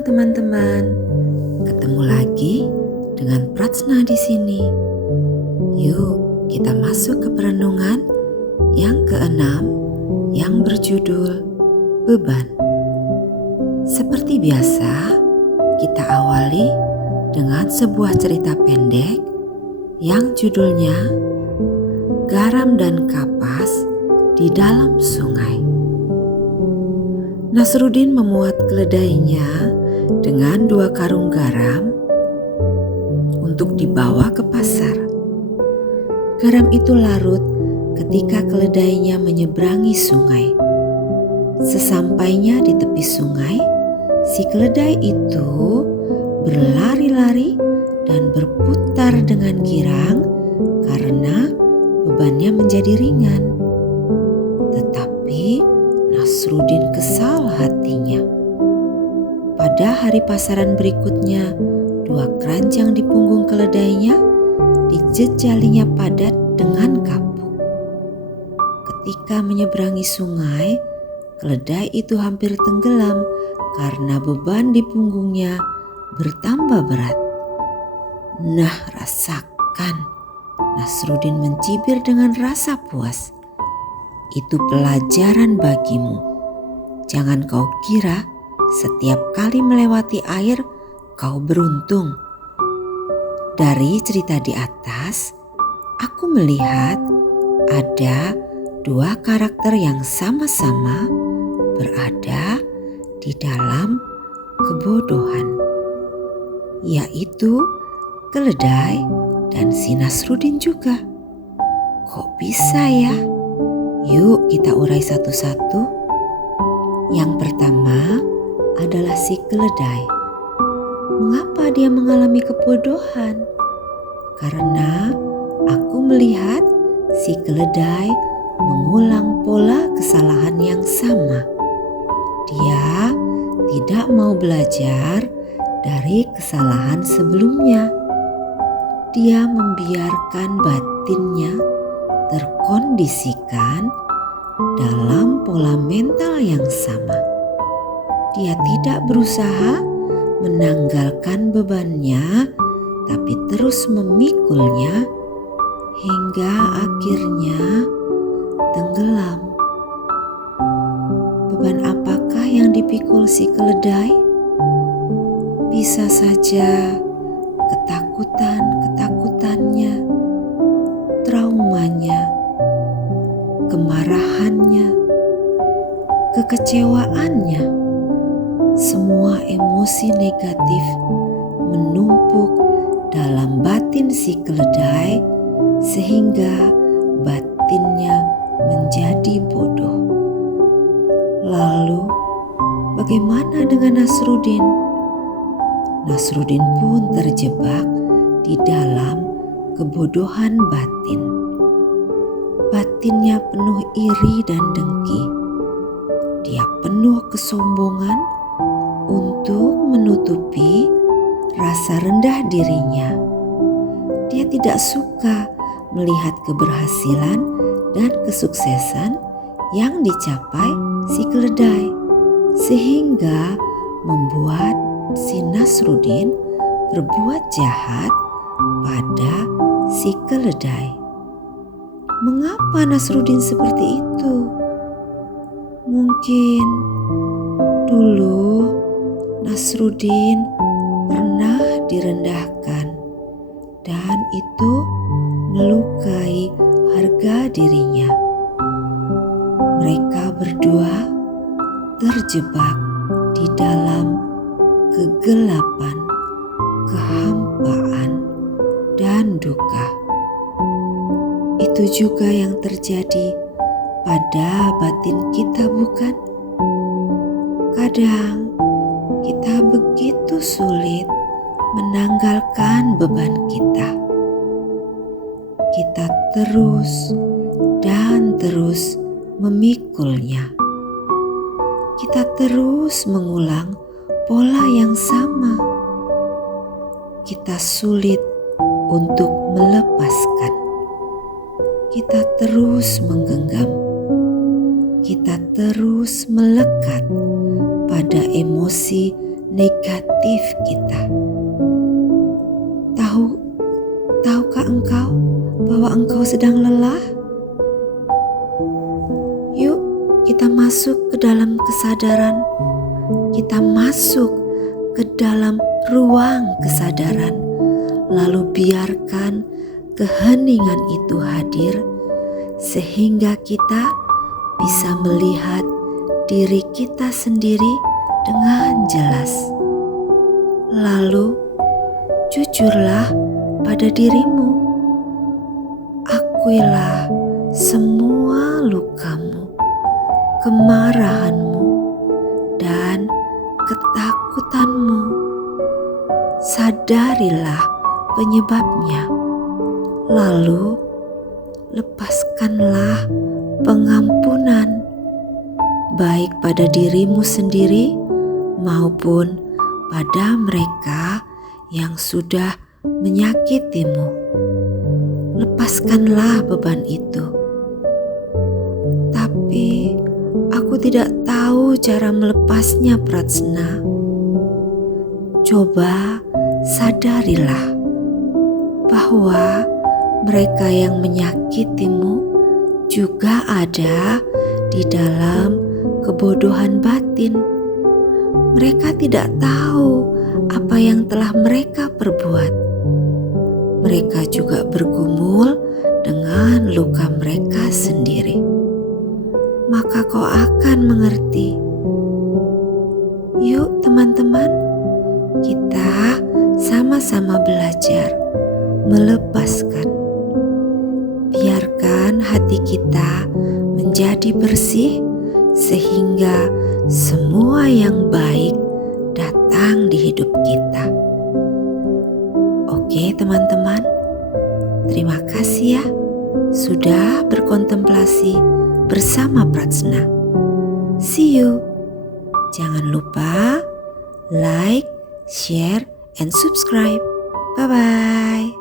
Halo teman-teman, ketemu lagi dengan Pratsna di sini. Yuk kita masuk ke perenungan yang keenam yang berjudul Beban. Seperti biasa, kita awali dengan sebuah cerita pendek yang judulnya Garam dan Kapas di Dalam Sungai. Nasrudin memuat keledainya dengan 2 karung garam untuk dibawa ke pasar. Garam itu larut ketika keledainya menyeberangi sungai. Sesampainya di tepi sungai, si keledai itu berlari-lari dan berputar dengan girang karena bebannya menjadi ringan. Tetapi Nasrudin kesal hatinya. Pada hari pasaran berikutnya, 2 keranjang di punggung keledainya dijejalinya padat dengan kapuk. Ketika menyeberangi sungai, keledai itu hampir tenggelam karena beban di punggungnya bertambah berat. Nah, rasakan, Nasrudin mencibir dengan rasa puas. Itu pelajaran bagimu. Jangan kau kira setiap kali melewati air kau beruntung. Dari cerita di atas, aku melihat ada 2 karakter yang sama-sama berada di dalam kebodohan, yaitu keledai dan si Nasrudin juga. Kok bisa ya? Yuk kita urai satu-satu. Yang pertama adalah si keledai. Mengapa dia mengalami kebodohan? Karena aku melihat si keledai mengulang pola kesalahan yang sama. Dia tidak mau belajar dari kesalahan sebelumnya. Dia membiarkan batinnya terkondisikan dalam pola mental yang sama. Dia tidak berusaha menanggalkan bebannya, tapi terus memikulnya hingga akhirnya tenggelam. Beban apakah yang dipikul si keledai? Bisa saja ketakutannya, traumanya, kemarahannya, kekecewaannya. Semua emosi negatif menumpuk dalam batin si keledai sehingga batinnya menjadi bodoh. Lalu bagaimana dengan Nasrudin? Nasrudin pun terjebak di dalam kebodohan batin. Batinnya penuh iri dan dengki. Dia penuh kesombongan untuk menutupi rasa rendah dirinya. Dia tidak suka melihat keberhasilan dan kesuksesan yang dicapai si keledai, sehingga membuat si Nasrudin berbuat jahat pada si keledai. Mengapa Nasrudin seperti itu? Mungkin dulu Nasrudin pernah direndahkan dan itu melukai harga dirinya. Mereka berdua terjebak di dalam kegelapan, kehampaan, dan duka. Itu juga yang terjadi pada batin kita, bukan? Kadang kita begitu sulit menanggalkan beban kita. Kita terus dan terus memikulnya. Kita terus mengulang pola yang sama. Kita sulit untuk melepaskan. Kita terus menggenggam. Kita terus melekat pada emosi negatif kita. Tahukah engkau bahwa engkau sedang lelah? Yuk, kita masuk ke dalam kesadaran. Kita masuk ke dalam ruang kesadaran. Lalu biarkan keheningan itu hadir sehingga kita bisa melihat diri kita sendiri dengan jelas. Lalu jujurlah pada dirimu. Akuilah semua lukamu, kemarahanmu, dan ketakutanmu. Sadarilah penyebabnya. Lalu lepaskanlah pengampunan, baik pada dirimu sendiri maupun pada mereka yang sudah menyakitimu. Lepaskanlah beban itu. Tapi aku tidak tahu cara melepasnya, Pratsna. Coba sadarilah bahwa mereka yang menyakitimu juga ada di dalam kebodohan batin. Mereka tidak tahu apa yang telah mereka perbuat. Mereka juga bergumul dengan luka mereka sendiri. Maka kau akan mengerti. Yuk teman-teman, kita sama-sama belajar melepaskan. Biarkan hati kita menjadi bersih sehingga semua yang baik datang di hidup kita. Oke teman-teman, terima kasih ya sudah berkontemplasi bersama Pratsna. See you. Jangan lupa like, share, and subscribe. Bye-bye.